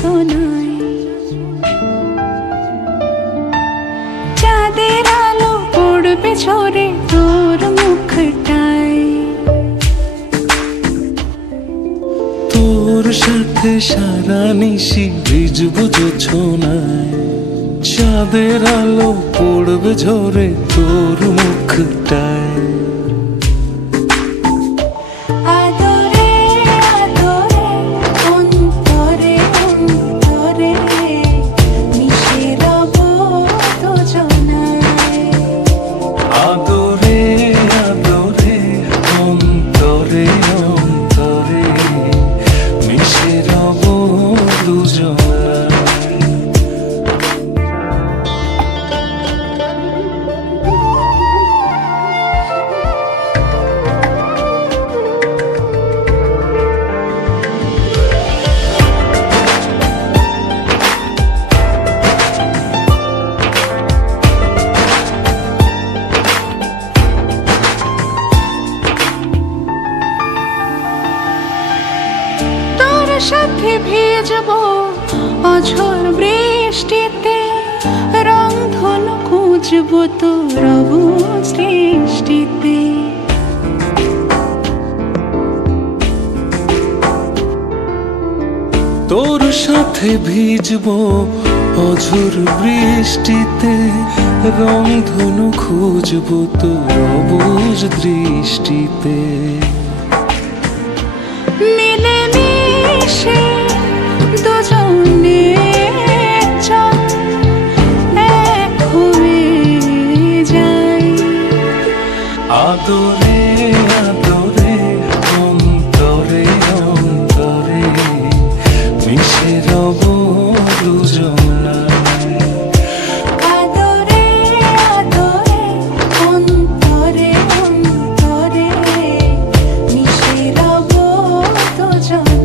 যোছনায়, চাঁদের আলো পড়বে ঝরে তোর মুখটায়। তোর সাথে সারা নিশি ভিজবো যোছনায়, চাঁদের আলো পড়বে ঝরে তোর মুখটায়। সাথে ভিজবো অঝোর বৃষ্টিতে, রংধনু খুঁজবো তোর সৃষ্টিতে। তোর সাথে ভিজবো অঝোর বৃষ্টিতে, রংধনু খুঁজবো তোর অবুঝ দৃষ্টিতে। মিলেমিশে দুজনে চল এক হয়ে যাই, আদরে আদরে অন্তরে অন্তরে মিশে রব দুজনায়। আদরে আদরে অন্তরে অন্তরে মিশে রব দুজনায়।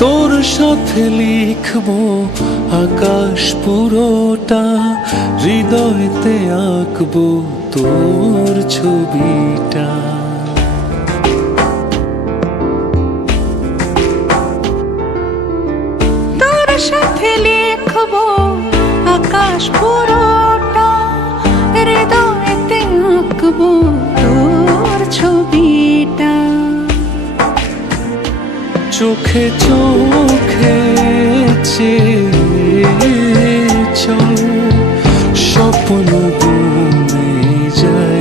তোর সাথে লিখবো আকাশ পুরোটা, হৃদয়তে আঁকবো তোর ছবিটা। তোর সাথে লিখবো আকাশ পুরোটা, হৃদয়তে আঁকবো তোর ছবিটা। চোখে চোখে চেয়ে চল স্বপ্ন বুনে যায়।